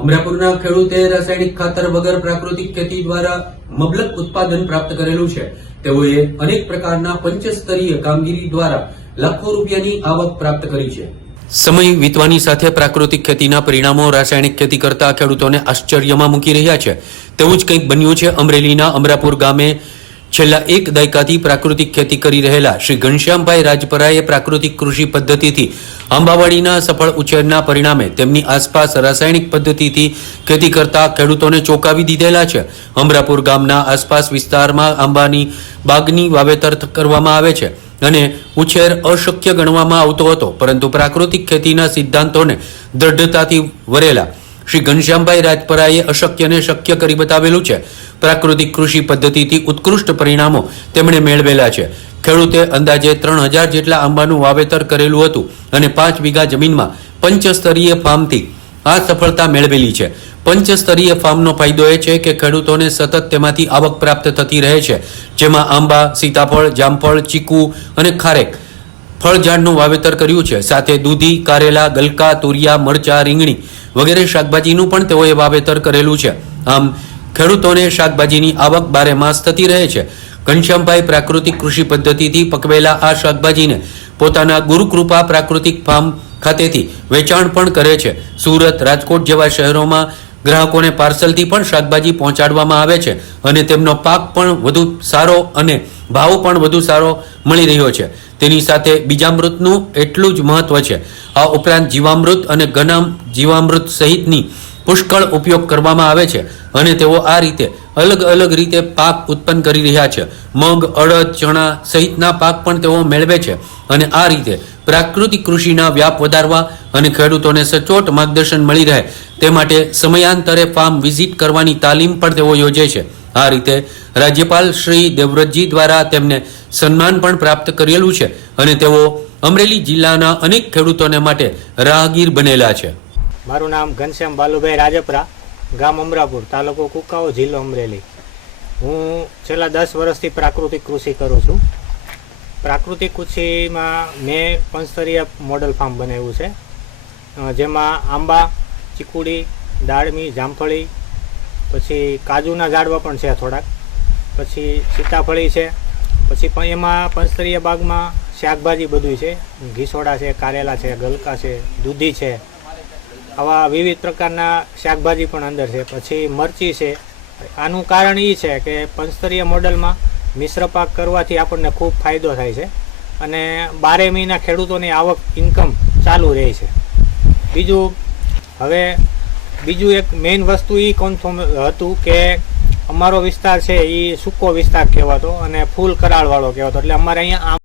અમરાપુરના ખેડૂતે રાસાયણિક ખાતર વગર પ્રાકૃતિક ખેતી દ્વારા મબલક ઉત્પાદન પ્રાપ્ત કરેલું છે. તેઓએ અનેક પ્રકારના પંચસ્તરીય કામગીરી દ્વારા લાખો રૂપિયાની આવક પ્રાપ્ત કરી છે. સમય વીતવાની સાથે પ્રાકૃતિક ખેતીના પરિણામો રાસાયણિક ખેતી કરતા ખેડૂતોને આશ્ચર્યમાં મૂકી રહ્યા છે. તેવું જ કંઈક બન્યું છે અમરેલીના અમરાપુર ગામે છેલ્લા એક દાયકાથી પ્રાકૃતિક ખેતી કરી રહેલા શ્રી ઘનશ્યામભાઈ રાજપરાએ પ્રાકૃતિક કૃષિ પદ્ધતિથી આંબાવાડીના સફળ ઉછેરના પરિણામે તેમની આસપાસ રાસાયણિક પદ્ધતિથી ખેતી કરતા ખેડૂતોને ચોંકાવી દીધેલા છે. અમરાપુર ગામના આસપાસ વિસ્તારમાં આંબાની બાગની વાવેતર કરવામાં આવે છે અને ઉછેર અશક્ય ગણવામાં આવતો હતો, પરંતુ પ્રાકૃતિક ખેતીના સિદ્ધાંતોને દ્રઢતાથી વરેલા શ્રી ઘનશ્યામભાઈ રાજપરાએ અશક્યને શક્ય કરી બતાવેલું છે. પ્રાકૃતિક કૃષિ પદ્ધતિથી ઉત્કૃષ્ટ પરિણામો તેમણે મેળવેલા છે. ખેડૂતે અંદાજે ત્રણ હજાર જેટલા આંબાનું વાવેતર કરેલું હતું અને પાંચ વીઘા જમીનમાં પંચસ્તરીય ફાર્મથી આ સફળતા મેળવેલી છે. પંચસ્તરીય ફાર્મનો ફાયદો એ છે કે ખેડૂતોને સતત તેમાંથી આવક પ્રાપ્ત થતી રહે છે. જેમાં આંબા, સીતાફળ, જામફળ, ચીકુ અને ખારેક ફળઝાડનું વાવેતર કર્યું છે. સાથે દૂધી, કારેલા, ગલકા, તુરિયા, મરચા, રીંગણી વગેરે શાકભાજીનું પણ તેઓએ વાવેતર કરેલું છે. આમ, ખેડૂતોને શાકભાજીની આવક બારે માસ થતી રહે છે. ઘનશ્યામભાઈ પ્રાકૃતિક કૃષિ પદ્ધતિથી પકવેલા આ શાકભાજીને પોતાના ગુરુકૃપા પ્રાકૃતિક ફાર્મ ખાતેથી વેચાણ પણ કરે છે. સુરત, રાજકોટ જેવા શહેરોમાં ગ્રાહકોને પાર્સલથી પણ શાકભાજી પહોંચાડવામાં આવે છે અને તેમનો પાક પણ વધુ સારો અને ભાવ પણ વધુ સારો મળી રહ્યો છે. તેની સાથે બીજામૃતનું એટલું જ મહત્વ છે. આ ઉપરાંત જીવામૃત અને ગનામ જીવામૃત સહિતની પુષ્કળ ઉપયોગ કરવામાં આવે છે અને તેઓ આ રીતે અલગ અલગ રીતે પાક ઉત્પન્ન કરી રહ્યા છે. મગ, અડદ, ચણા સહિતના પાક પણ તેઓ મેળવે છે અને આ રીતે પ્રાકૃતિક કૃષિના વ્યાપ વધારવા અને ખેડૂતોને સચોટ માર્ગદર્શન મળી રહે તે માટે સમયાંતરે ફાર્મ વિઝિટ કરવાની તાલીમ પણ તેઓ યોજે છે. આ રીતે રાજ્યપાલ શ્રી દેવવ્રતજી દ્વારા તેમને સન્માન પણ પ્રાપ્ત કરેલું છે અને તેઓ અમરેલી જિલ્લાના અનેક ખેડૂતોને માટે રાહગીર બનેલા છે. મારું નામ ઘનશ્યામ બાલુભાઈ રાજપરા, ગામ અમરાપુર, તાલુકો કુકાઓ જિલ્લો અમરેલી. હું છેલ્લા દસ વર્ષથી પ્રાકૃતિક કૃષિ કરું છું. પ્રાકૃતિક કૃષિમાં મેં પંચસ્તરીય મોડલ ફાર્મ બનાવ્યું છે. જેમાં આંબા, ચીકુડી, દાળમી, જામફળી, પછી કાજુના ઝાડવા પણ છે થોડાક, પછી સીતાફળી છે, પછી પણ એમાં પંચસ્તરીય બાગમાં શાકભાજી બધું છે. ઘીસોડા છે, કારેલા છે, ગલકા છે, દૂધી છે આવા વિવિધ પ્રકારના શાકભાજી પણ અંદર છે. પછી મરચી છે. આનું કારણ એ છે કે પંચસ્તરીય મોડલમાં મિશ્ર પાક કરવાથી આપણને ખૂબ ફાયદો થાય છે અને બારે મહિના ખેડૂતોની આવક ઇન્કમ ચાલુ રહે છે. બીજું, હવે બીજું એક મેઇન વસ્તુ એ કન્ફર્મ હતું કે અમારો વિસ્તાર છે એ સૂકો વિસ્તાર કહેવાતો અને ફૂલ કરાળવાળો કહેવાતો. એટલે અમારે અહીંયા